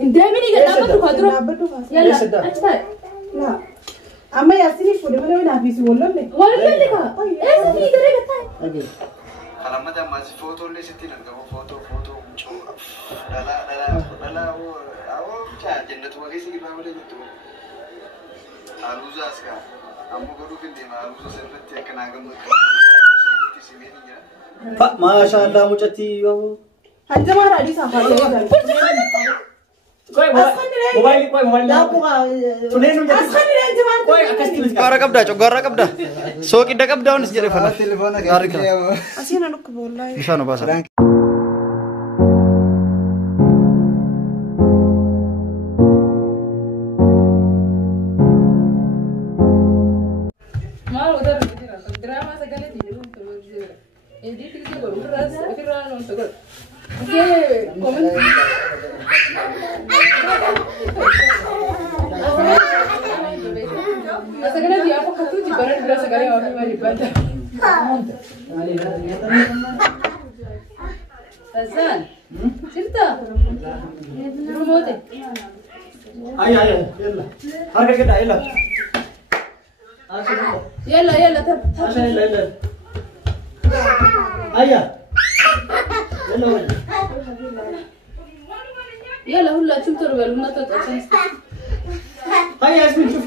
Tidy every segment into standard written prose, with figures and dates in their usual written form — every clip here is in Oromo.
دائما يقدر خاطره يلا انت لا اما ياسيني فودي ولا نافيسي ولا لك ايش في درجه اجي خلما ده ما فوتو اللي ستين عندهم فوتو لا او جنة وغيس اللي بعمله جنته عروض أسكا أمو قالوا في الدين عروض سلفت يكنا عم ما شاء الله مجتي يو هنجمع رادي سافر موبايل لا بقى قارا قبدا سوق إذا قبدا ونسجل فلا أسينا نكب والله مشانو باسا Azan, cerita. Remote. Ayo, يلا. harga kita يلا. يلا تب. يلا. Ayo. يلا هلا شو تربى المنطقة عشان. Ayo Yasmin شوف.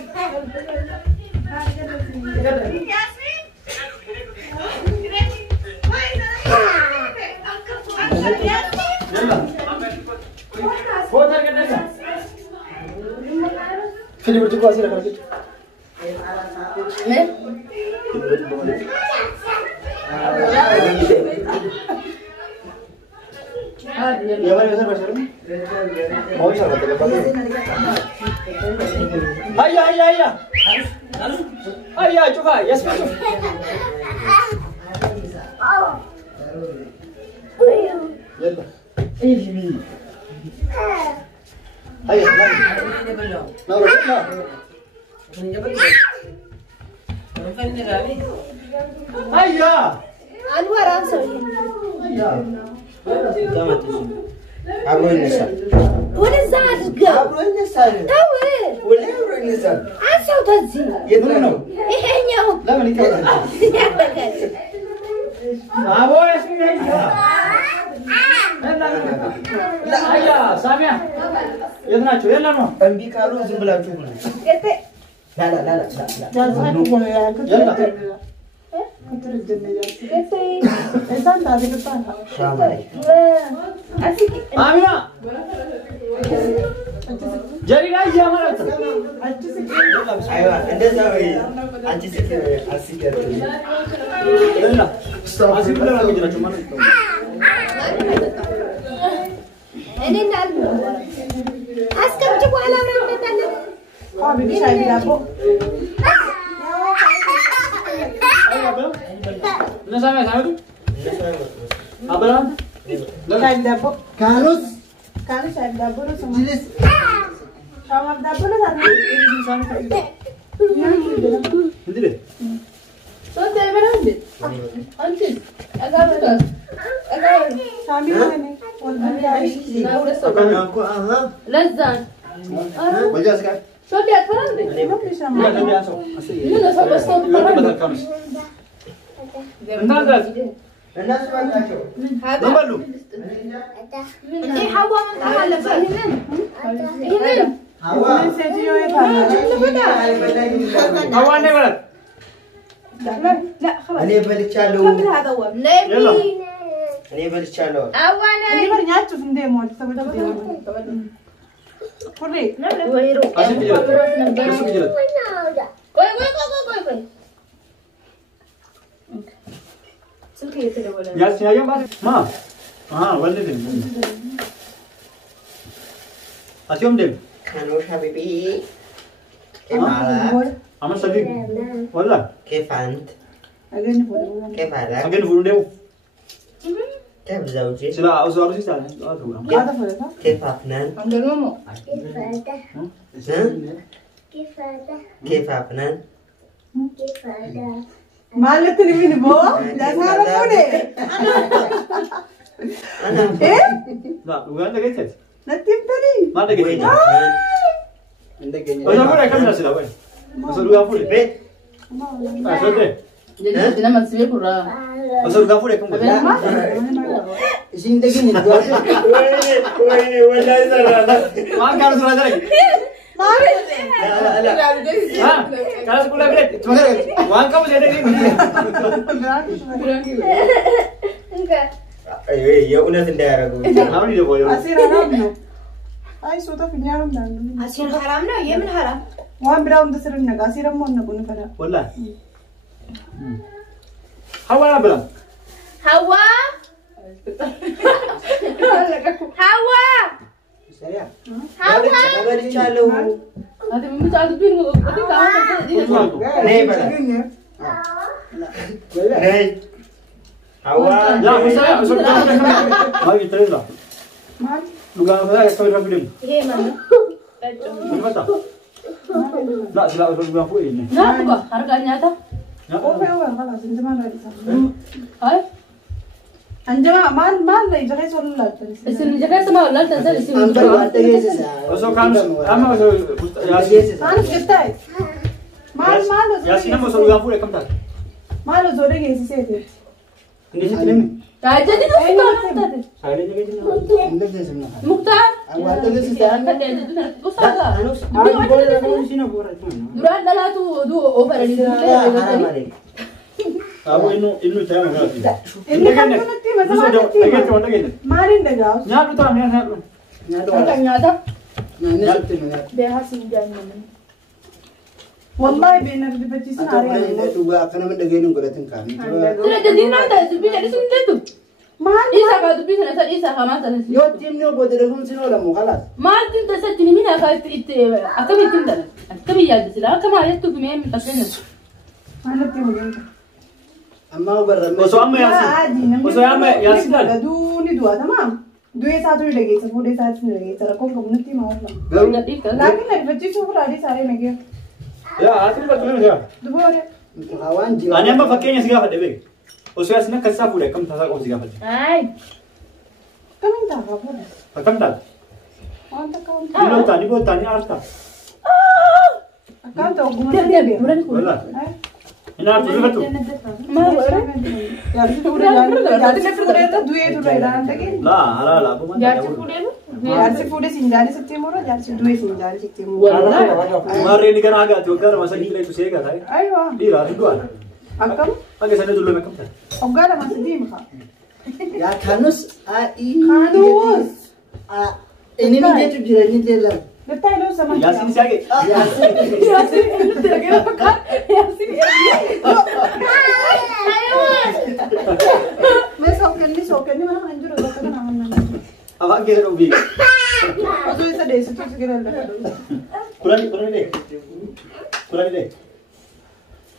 يلا. فوت harga Fili bertukar sila kalau gitu. Ya mana besar besar? Mau bisa nggak terlepas? Ayah, coba, Yasmin coba. Yalla. Ini. Ayo, Ayah. Anwar answer. Ayah. Abro النساء. What is that? Abro النساء. Tawil. ولا abro النساء. Answer تزي. يدرونه. إيه لا ملك. Abo Yasmin ayah. لا ayah, سامع. يلا نشوف يلا نو. أمبي كارو زبلا تقول. لا. يلا. كنت الجنة إنسان هذه كتاها. شامل. آمنة. جري لا يجي أمانة. أيوة أنت سوي. أنت سكر أسكر. يلا. أسيب لنا لو جرا cuma. ini nalmu askam coba alam ramai tanda bibi saya bilang bu Ini sama tu? Apa lah? saya bilang bu كانوس. saya bilang bu semua جلس. sama bilang bu lah Ini sama tu. Nanti deh. So they were hundred. Hundred. Agak. kami mana Akan aku Lazan. Baca sekarang. So they are hundred. Ya, nanti asal. Asal. Ini sama stone. Itu betul kamu. Entah tak? الناس ما تشوف. Nombor lu. إيه حوا من تعال فهنا. هنا. هوا. سيجيو Awan ni berat. لا خلاص أنا بلشالو. قبل هذا هو يلا. أنا بلشالو. أوانا. اللي برجعت في ندي مول تبغى فري Asal kejelat. Asal kejelat. كوي. سلكي تلولا. Ya siapa yang masih? Ma. Walid ni. Asyam dem. كانوش حبيبي. كيف حالك؟ Aman sahih. Wallah. كيف أنت؟ أجاني فوق كيف حالك؟ Agen furu deu. كيف زوجي؟ Sila ausar sih sana. Aduh. هذا فوق كيف أفنان؟ عند الماما. كيف أفنان؟ مالك تلفين بو لا تعرفوني أنا إيه Nah, bukan lagi set. Natim tadi. Mana gitu? Ndagenya. Osor pun akan nasi lah, osor dua puluh bet. Osor deh. Jadi nama sih kurang. Osor dua puluh kamu. Isin ndagenya. Wala sarana. Makan osor ada lagi. Ah, kalau sekolah bet, cuma kan, uang kamu jadi ini. Enggak. Ayo, ya udah sendiri aku. Kamu tidak boleh. Asir haram no. Ay sudah punya undang. Asir haram na, yemen haram. Wan bira unda sirun naga asir mon na bunu kada. Wallah. Hawa apa? Hawa. Hawa. Saya. Hawa. Kabar chalo. Ate mimi chalu pin ko. Ate kamu Nei bala. Nei. Hawa. Ya, saya osor dua puluh kamu. Lagi terus lah. Mal. Lugar saya kau berapa film? Ye mana? Berapa tak? Tak silap osor dua puluh ini. Nah, apa harganya ta? Oh, apa kala sin zaman dari sana. Hai. Anjama mal lagi jaga solla tadi. Isin jaga sama ulan tansa isin. Ambar wate gese sa. Osor kan, ama osor Yasin. Mal kita. Mal Yasin nama osor dua puluh kamu tak? mal zore gese sete. Ini sih ini. Jadi tu suka. Saya ni juga. Ndagenya semna. Mukhtar. Awate gese sa. Kan dia itu nak usaha. Aku boleh aku sini boleh tu. Duran dala tu over di Haram ale. Aku inu saya mana tu. Ini kan nanti masalah nanti. Lagi tu lagi ni. Marin daga. Nyatu tu, nyatu. Nyado. Nyata. Nani sabte na. Dia hasil jangan. Wallahi benar di bacci Atau sana mana ada. itu gua akan mendagenu golatin kami. Sudah jadi nada, jadi jadi sudah tu. Mal Isa ka tu bisa nasa isa ka masa nasa. Yo tim no bodo de hum sino la mo khalas. Martin ta sa tini mina ka ite akami tinda. Akami ya disila akama ya tu me tasena. mana timu. Amma barra me. Osor amma Yasin. Osor amma Yasin dah. Duni dua tamam. Dua satu lagi, sepuluh satu lagi. Cara kau kamu nanti mau lah. Garu di ka. Lagi lagi bacci semua ada sare lagi. Ya, aku betul ni ya. Dua ada. Kawan jiwa. Ani amma fakirnya siapa deh? Osor Yasin kan siapa deh? Kamu tak tahu siapa deh? Ai. Kamu tak apa? Kamu tak? Anta kau. Ni buat tani arta. Kau tahu guna Dia dia. bulan ku. Wallah. Ini arta juga tu. Ma Ya itu udah jalan. Jadi saya itu dua itu dah nanti. Lah, ala aku mana? ya tu kude lu. Jadi saya udah sinjari settimur, jadi saya dua sinjari settimur. Kemarin ni kan agak tu kan masa kita itu saya kata. Ayo. Di lah itu dua. Akam? Agak sana dulu macam tu. Ogara masih di muka. Ya kanus a i. Kanus. Ini ni dia tu jiran ni dia lah. Betul lu sama. Yasin siapa? Yasin. Yasin lu terkira apa? Yasin. Ayo. Mes sokan ni mana anjur udah kan nama. Awak kira ubi. Itu bisa deh, itu segera dah. Kurang ni. Kurang ni.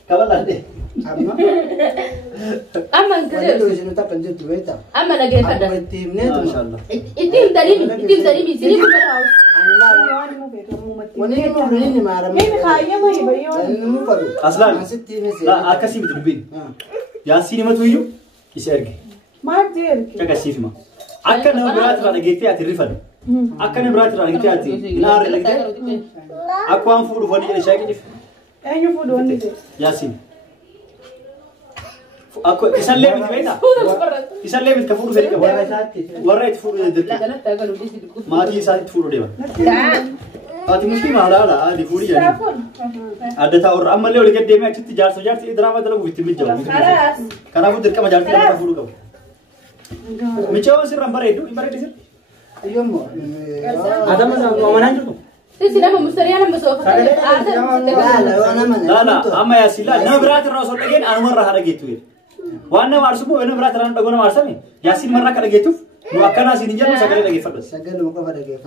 Kawan lah deh. Amma. Aman Wala tu kerja. sino ta kanjut tu eta. Aman lagi kada. Amma tim ne tu. Masyaallah. Itim dari sini berau. Anla. Wani ni mo ni mara. Ini kaya mah ibu yo. Ini mo paru. Aslan. Masih tim se. Lah, akasih betul bin. Yasin mah tu you. Isergi. Martir. Kakak sih mah. Akan nama berat lah gitu hati rifan. Akan berat lah gitu hati. Nar lagi. Aku am food fani jadi saya gitu. Ayo food on itu. Yasin. Aku isan lebih beda. Isan lebih ke food fani ke warna itu food jadi. Mati saat food dia. Ati mesti mahal lah. Adi food jadi. Ada tahu orang malah orang dia macam tu jar sejar tu drama tu lagu itu menjauh. Karena aku terkena jar tu lagu food kau. Menjauh sih rambar itu ibarat itu. Ayo mo. Ada mana mana tu? Sisi nama mustariana masuk. Lala, ama ya sila. Na berat rasul lagi, anu marah ada gitu. Wana warsubu, wana berat ran bagona warsami. Yasin marah kada gitu. Nu akan asin injak sekali lagi fadas. Sagal mo ka pada ke.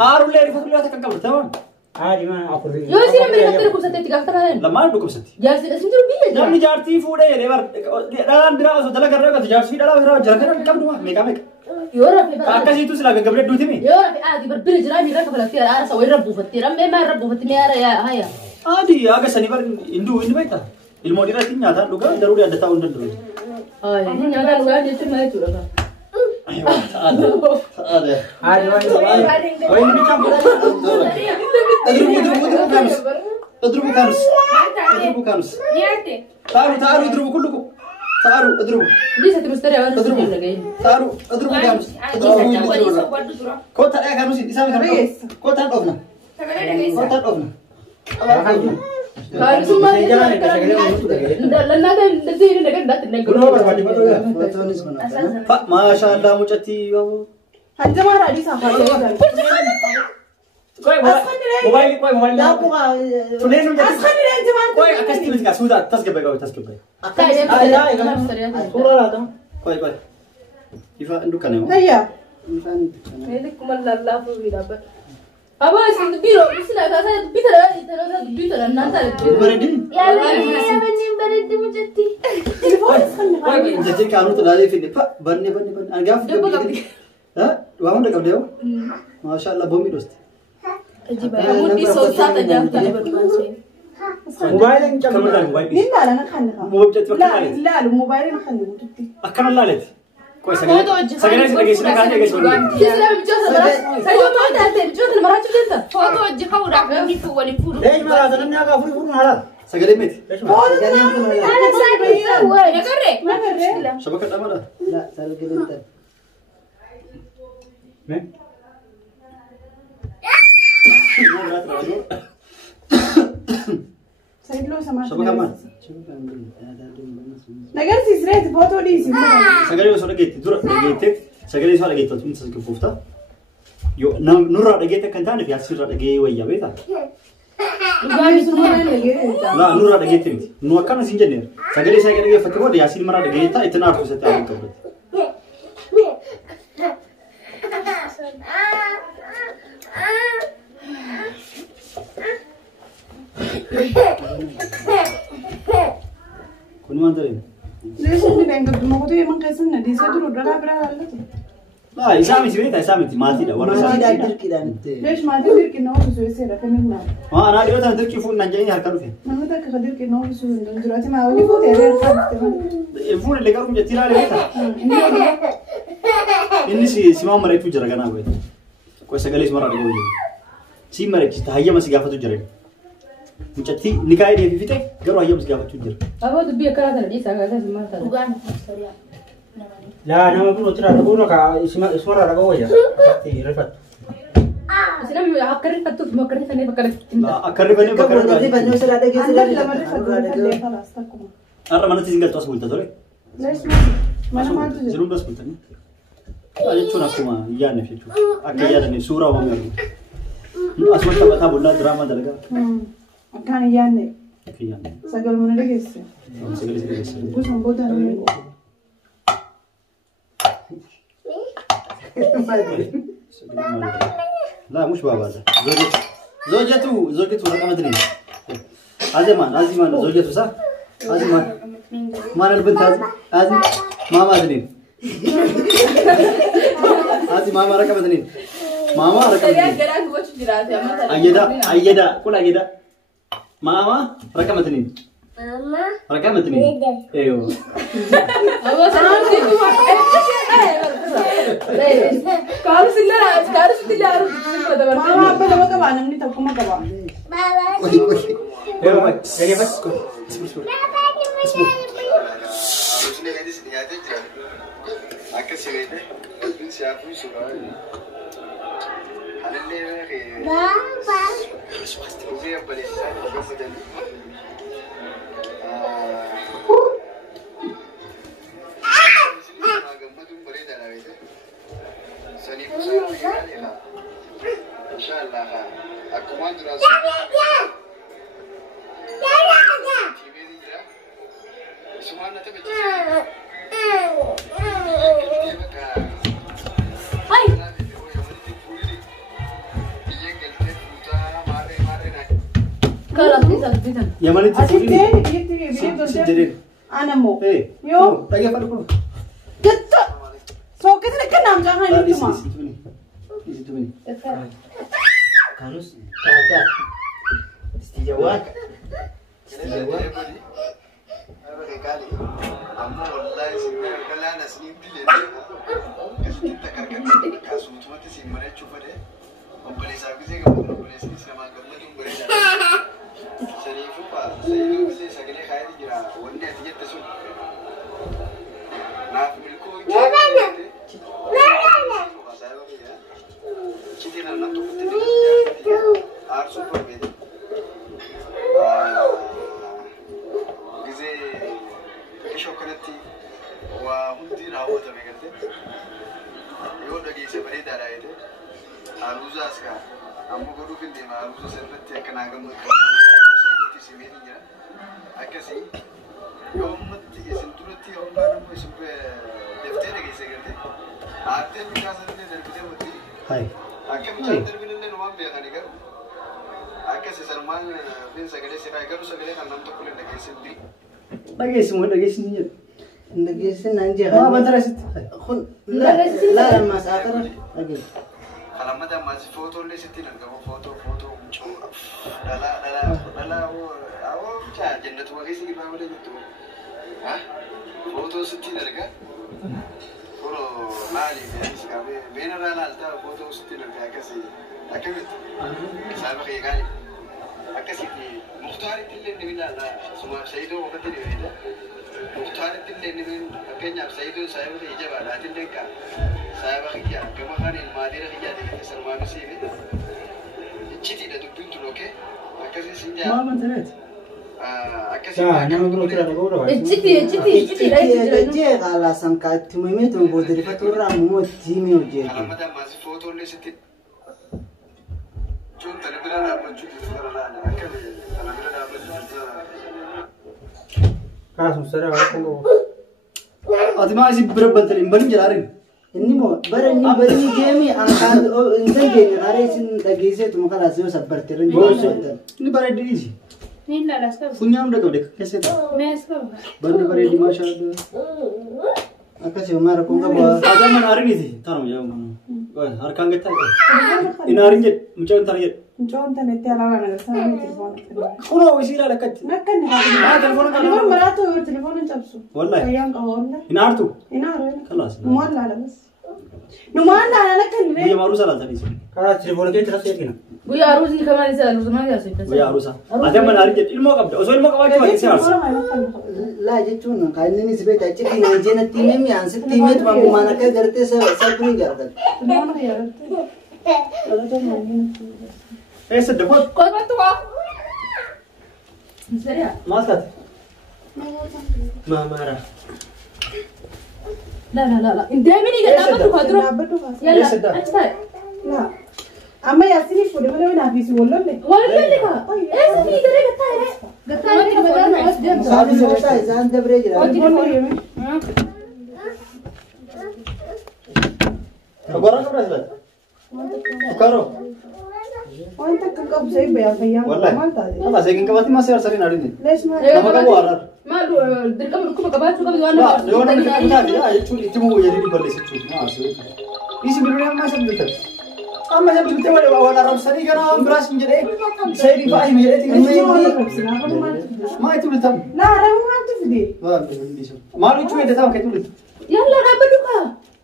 Aru le rifat le atak kabur tamam. Di mana aku. Yo sih mereka terus sate tiga kali. Lama dukum sati. Ya sih sendiri biar. Namni jarti food ya lebar. Dalam bira so dala karena ka jarti dala bira jarkan kam dua meka meka. Yo rafi. Kakak situ sila gabre dulu timi. Yo rafi adi berbeda jelas mereka kalau tiada ada sawir rabu fatir. Memang rabu fatir ada ya haya. Adi agak senibar Hindu ini baik tak. Ilmu dia tinggal tak luka daru dia ada tahun dulu. Oh ini ada luka dia cuma itu lah. أيوة تعال عادي وين بيجامبر اضربوا كانوس تعالوا اضربوا كلكم تعالوا اضربوا ليش تمستري أول اضربوا تعالوا اضربوا كانوس كوتا يا كانوس يسامي كانوس كوتا الأفنى كوتا الأفنى كانوس ما ما شاء الله مجتي هنجمع رأي سافر موبايل لا بقى فلين أسخني الجمع كوي أكستي بتكا سودا تسكب بقى صورة لا تم كوي يفا عندو كنيمو هيا هذيكم الله في بيرابا أبا اسمه بيرو بس لا كذا بيتر الناس بردين يا بني برد مجتي جتي كانوا تلاقي في نفا برني أنا قاف ها وهم ده قبله ما شاء الله بومي دوست مودي صوتات جامدة بالماسين موبايل كم موبايل لا أنا خلنا لا الموبايل خلنا مجتي أكمل الله لك كويس سجلت سجلت كان يجي يقول فوتو وجهه وراح في فوالي فول ليش ما لازم نيجا فري فري هذا سجلت ميت أنا ساكت سوى يا كري ما كره شبكة أمانة لا سالك انت سيد له سماح شبكة أمانة نقدر تسرع فوتو ليس سجلت وصل جيت دور جيت سجلت وصل جيت تمين سجل فوفتا يو نور على جيت كان تاني في أسير على جي ويا بيتا لا نور على جيت تمين نور كان سينجنير سجلت جيت فتوى دي أسير مرة على جيتا إتنا أرفع ستة كبرت كل ما أدري ليش اللي بينقل بموضوع من قيسنا دي سيدرو درا برا لا إسامي سويت إسامي تماتي ده ورا سامي ليش ما تدير كنا هو بسوي سيرة كنا ما أنا اليوم أنا تركي فون نجاني هركلو فيه ما متى كخدير كنا هو بسوي دلوقتي ما أولي فوت يا ريال الفون اللي قالوا مجتي لا ليه إني سيما مريت وجرا كنا بيت كويس قال إيش مرة أقول سيم مريت تهيا ما سيجافة وجرا مجتي نكاي دي في فيته قالوا هيا ما سيجافة وجرا أبا تبي كذا ترى دي ساعة ما ترى لا انا ما بقول ترى تقول لك اسمه رجوع يا رفت سلام أكرر فتوك ما أكرر ثاني بكرر لا أكرر بني بكرر بني وسلا دقي أنا لما رفضت خلاص تكون أنا ما نتيجة توصل بولتا ترى ليش ما أنا ما أدري زلون بس بولتني أجي تشونا كوما يانا في شو أكيد يانا سورة واميرو أسمع تبغى بولا دراما دلقا كان ياني أكيد يانا سجل من رجس سجل بس هم بودن لا مش بابا هذا زوجته رقمتني عزيمان زوجته صح عزيمان ما أنا البنت هذه ماما أذنين هذه ماما رقمتني أيدا كل أيدا ماما رقمتني ايوه ما أبغى ما كمان أمني تبغى ما كمان يا مالك تقولي أنا مو يو تاجي فارقو جت سو كده كنا نام جاهين كم كانوس كذا استجواب Ini mau beri game angkat insan game hari sin lagi saya tu makan nasi sabar terus. Ini bare di sini. Ini lah sekarang. Punya udah kau dek, कैसे था? मैं sekarang. Bare bare di masyarakat. Akas yang marah kau nggak bawa. Aja mana hari ni sih? Taruh jauh mana. Wah, hari kan kita. Ini hari ni, macam tadi. John tadi tiada orang ada sama telefon. Kau isi lah lekat. Makan hari. Telepon kan. Telepon berat tu telepon capsu. Wallahi. Yang kau orang. Ini hari tu. Ini orang. Kelas. Numan lah bos. Numan lah nak kan. Buya marusa lah tadi sih. Kalau telepon kita terus ya kena. Buya harus ni kemana sih? Harus mana sih? Buya marusa. Aja mana hari ni ilmu apa? Usai ilmu apa lagi sih harus. Lah jadi tu nak kain ini sebab tak cekik nanti nanti ni ansur timnya tu mampu mana kaya gerti saya pun gerti. Mana ya? Kalau tu mana? Sedap. Kau bantu ah. Serius? Masat. Marah. La. Indah ni kan apa tu kau terus? Ya lah. अच्छा. Lah. Amma ya sini pun mana mana habis ulun le. Wallen ni kah? Sini iधर गत्ता है. गत्ता है कि बता ना बस दे. Sabi होता है जान दे ब्रेज रहा. Agora não precisa. Karo. Orang tak kau saya bayar bayar. Wallahi. Apa saya ingin kawati masih harus hari ni. Les mah. Nama kamu Arar. Malu, dirkam aku kabar juga di mana. Nah, lewana kita kita dia, itu mau jadi di balik situ. Nah, sih. Isi birunya masih betul. Amma jab kita wala Arab sari kana beras menjadi saya di fahim ya itu ma itu betul. Nah, orang mana tu sih? Wah, bisa. Malu itu ada tahu kayak itu. Yalla dapat juga.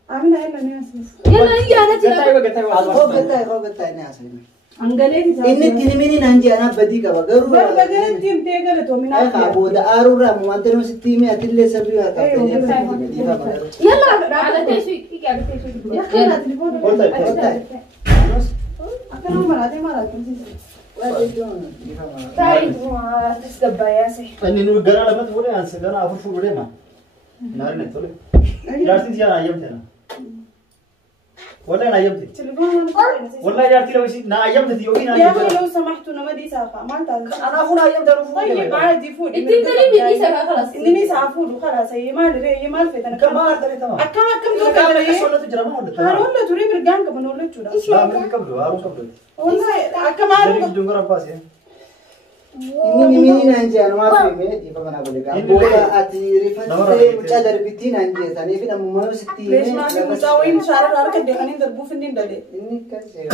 Amin ayah ni asis. Yalla iya ada Kita tidak. juga. Kau betul ni asis. Anggale ni. Ini tini nanti anak badi kau baru. Baru bagian tim tega le tu mina. Ay kabo da arura muantir mesti tim ya tille sabi ya kau. Yalla ada tesu क्या करते हैं Ya kan ada telefon. Hotel. Akan nomor ada malah tu sih. Tadi cuma tergabaya sih. Ini nu gara lamat boleh answer gara apa fu boleh mah. Nari nih tole. Yarti dia ayam tena. Wallahi ayam teh. Telefon mana? Wallahi yarti lo isi na ayam teh yogi na. يا أخي لو سمحتوا أنا ما دي سافة ما أنت Ana pun ayam taruh fu. طيب عادي فود Itu tadi bini saya خلاص. إني سافود وخلاص هي ما أدري هي ما الفت أنا Kamar tadi tamam. أكم Kalau kamu nak solat tu jarang ada. أنا ولا تري برجعن كمان ولا تشودا Selama ini kamu doa, harus kamu. والله أكم Jadi عارف dengar apa sih? ini nanti anu apa ini di mana boleh kan bola ati rifat teh ucap dari bitin nanti tadi ini namu mau seti ليش ما في مساوين شعر الارك الدهانين ضربوه في النين ده ini kan sih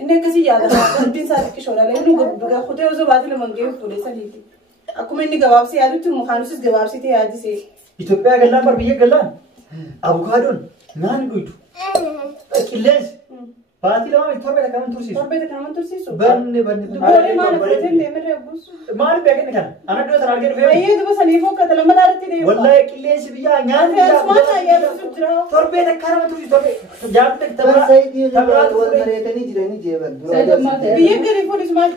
إنك كسي يا ده البين سالك شولا لأنه قبل خديه وزبادي لما نجيب فودي ساليتي أكو مني جواب سي هذا تم خانوس جواب سي تي هذا سي Ethiopia galan bar biye galan. Avocado. Naan guitu. Killes. Baati lama torbe kan tursiisu. Torbe kan tursiisu. Banne. Boole maal fudhatee deemee buusu. Maal beekne kan? Ana dhiyoo sana argee dhufee. Baay'ee duba sanii fokkata lama daaratti deemu. Wallahi qilleensi biyyaa nyaanni Asmaata ayyaatu jira. torbe kan tursiisu torbe. Jaamte tabra. tabra wal mareetanii jiranii jeeban. Biyya galii poolisii maal?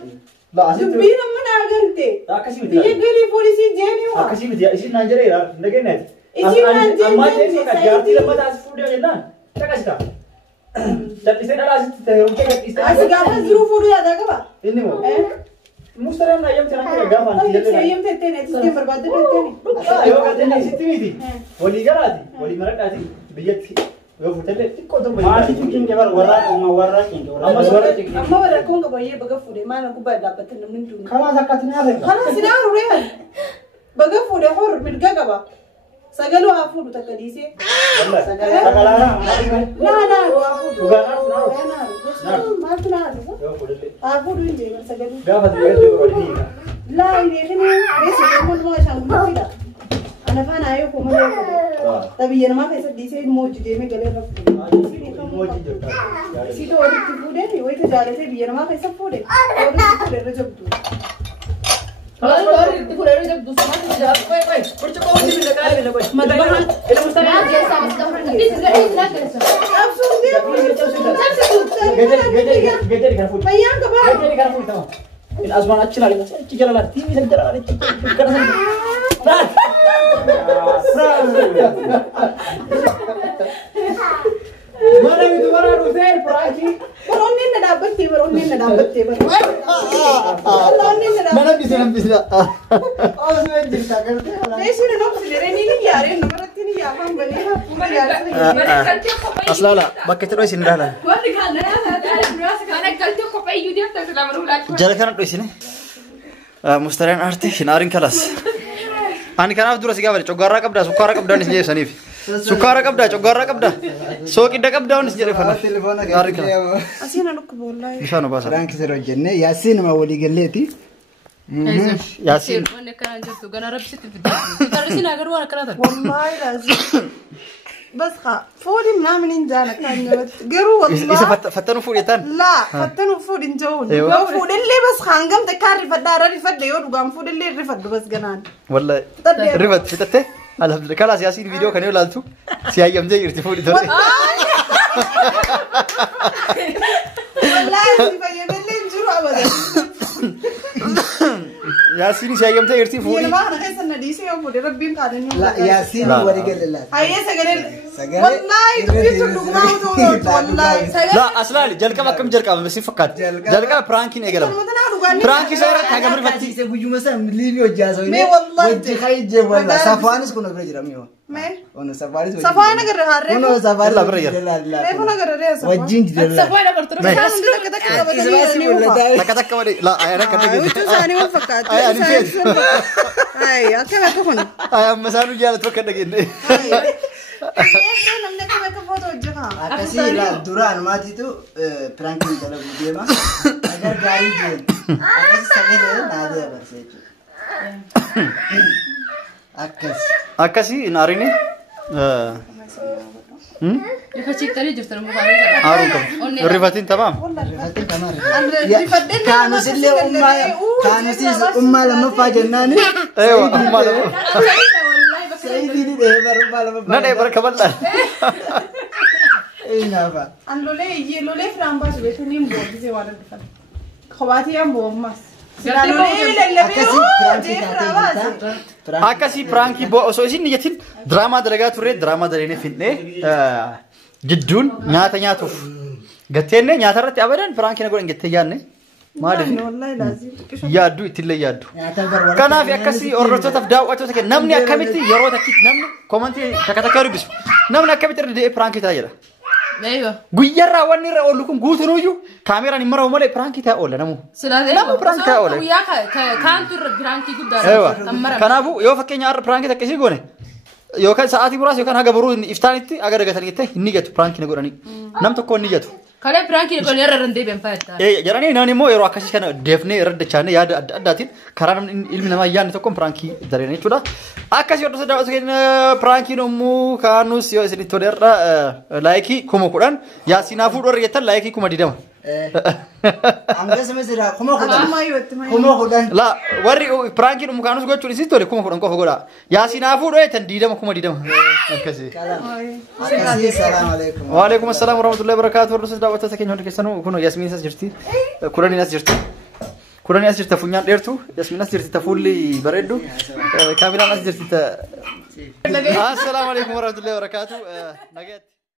Dubbiin amma naa galte. Akkasii miti. Biyya galii poolisii jeeni waa. Akkasii miti. Isin naan jedheera. Nageenyaati. Isin naan amma jeeni. jechuudha jaartii lammataa as fuudhee jennaan. Caqasita. Jallisee dhalaasitti ta'e ronkee gadhiiste. Asi gaafa jiruu fuudhuu yaadaa qaba. Inni moo? Mustaraan na ayyamte nan gaafa anti Ay, jedhee. ayyamte ittiin eetisitee barbaadde ittiin. Yoo gadhee isitti miti. Walii galaati. Walii maradhaati. Biyyatti yoo fuutellee xiqqoo tokko. Maatii cikin jabar warra cikin. Ammas warra cikin. Amma warra kun qabayyee baga fuudhee maana gubbaa dhaabbatte namni hin duune. Kanaas akkatti nyaata. Kana sinaa rureen baga fuudhee hor mirga qaba. Sagaluu haa fuudhu takka dhiisee. Sagalaana. Naa waa fuudhu. Dhugaadhaan sunaa. Maaltu naa dhufa? Yoo fuudhellee. Haa fuudhu hin deeman sagaluu. Gaafa dubbatti yoo waliin hiika. Laa hin deemin reessi deemuun nama shaangulleettiidha. Ana faana ayoo koo malee fuudhe. Tabiyya namaa keessatti dhiisee immoo hojii deemee galee irra fuudhe. Siita walitti fuudhee wayita jaalatee biyya namaa keessa fuudhe. Walitti fuudhe irra jabdu. Baru itu kuda ada dus macam tu. Baik. Percuma wajib bila kali bila boy. Madallah. Ela mustahil. Nah, dia sama sekali. Ini sudah ini nak kerja. Absurd dia. Gede di kanafut. Bayang ke bawah. Gede di kanafut tahu. Ini asman acil lagi. Cici jalan TV sebentar ada cici. Bukan saja. Mana itu mana Rusen Praki? Baronne na dapat dia. Baronne na dapat. Mana bisa. Oh sebentar cerita kan. Messi na nok silere ni yare nomor tini ya ham bani ha pura yare. Aslala, bakka itu isin dala. Kau ni kan? Ada beras kan? Kalau tu kau pergi dia tak selama rulat. Jala kana isini. Mustaraan arti hinarin kalas. Ani kanaaf dura sigaa bari coggarraa qabda sukkaara qabda nis jedhe saniif. Sukkaara qabda coggarraa qabda. Sooqidda qabda nis jedhe fana. Telefoona Gaarii kana. Asina nok bollai. Bishaan obaasa. Rank sero jenne yasin ma wali galleeti. Yaasiin. Wanni kana jirtu gana rabsitti fidda. Tarrisiin agar waan akkana ta'a. Wallahi lazim. بس خا فودي منامن إنجانا كان جرو والله Isa fattanu fuudhetan. لا فتنو فود إنجون أيوة. لو فود اللي بس خانقم تكار رفد دارا رفد يود وقام فود اللي رفد بس جنان Wallahi. Rifat fitatte. Alhamdulillah kalas yaasiin video kan yoo laaltu si hayyamtee jirti fuudhi ture. والله سيفا يبلين جرو أبدا Yaasiin si hayyamtee jirti fuudhi. يلا ما أنا خيس النديسي يوم فود ربي مقادني La yasin La. wali galle. هاي سجل سجل. والله تبي تلقنا وتقول والله La aslaali jalqaba akkam jalqaba si fakkaata. Jalqaba prankiin eegalama. Pranki isaa irratti hagam rifatti. Se bujuma sa livio jazo. Me wallahi. Wajji khaije wala safanis kuno bira jira miyo. ما Ono safaris. سفانا قدر هاري Kuno safaris. La bira jira. ما فينا قدر ريس Wajjin jira. Sabuai nak terus. Baik. كان لك كذا كذا بدل Isbasi wala يوفا dai. Takka takka wali. La ayana kan وانتو dhageenye. ثاني ما فكرت أي أنا فين؟ اي اكل كفن Ay amma saanu jaalatu akka dhageenye. namni kame ka foto hojjeta Akkasi la duraan maatiitu prankiin dalagu deema. Agar gaarii jeen. Akkasi sagalee naadee barse jechuudha. Akkas. Akkasi hin aarini. Difacik tadi justru mukanya. Aaruun qabu. Rifatiin tapham. Rifatiin kamaari. rifadde Kaanus illee kaanusis ummaa lammaffaa jennaani. Eewa amma lamu. Sa'idiin dhahee barummaa lammaffaa. Na dhee barka bal'aa. Naafa. an lolee firaan baasu beekanii hin booddisee waan argifan kophaati an boommas lolee lallabee jeerraa baase Akkasi pranki osoo isin niyyatin diraamaa dalagaa turre diraamaa daleenee finnee jidduun nyaata nyaatuuf gatteenne nyaata irratti abadan pranki na godhan jettee yaadne maaliif wallahi laazim yaaddu ittillee yaaddu. Nyaata barbaada. Kanaaf akkasii hordoftootaf daawwattoota kenna namni akkamitti yeroo takkitti namni komantii takka takka dubbisu namni akkamitti irra dee'ee pranki ta'a jedha. Ayo. Guyyarraa wanni irra oolu kun guutunuyyuu kaameraan hin maramu malee pranki ta'a oola namu. Silahnya. Nama prank ta'a oola. Ya kan tu prank guddaa. Eewa. Kanaafuu yoo fakkeenya har'a pranki takka isii goone yookaan sa'aatii muraasa yookaan haga boruu iftaanitti aga dagatanii jettee hin nigatu pranki na godhanii. Nam tokko hin nigatu. Kale pranki kon yarra rande ben fatta. Jarani nani mo yeroo akkasii kana deefnee irra dachaane yaada adda addaatiin karaa namni ilmi namaa yaadne tokko pirankii dareena jechuudha. Akkasii hordoftoota daawwatu keenya piraankiin immoo kaanus yoo isin itti odeerra laayikii 10,000 yaasinaaf fuudhorra jettan laayikii 20,000. Angasa mesira kuma khudan. La warri prankiin mukaanus gochuun isin tole 10,000 qofa godha. Yaasinaaf fuudhoo jettan 20,000 akkasii. Assalamu alaikum. Wa alaikum assalam wa rahmatullahi wa barakatuh. Hordoftoota daawwattoota keenya hundi keessanuu kun Yasmiin as jirti. Kudhaniin as jirti. Kudhanii as jirta funyaan dheertu. Yasmiin as jirti ta fuulli bareeddu. Kaamiraan as jirti ta. Assalamu alaikum wa rahmatullahi wa barakatuh. Nagaatti.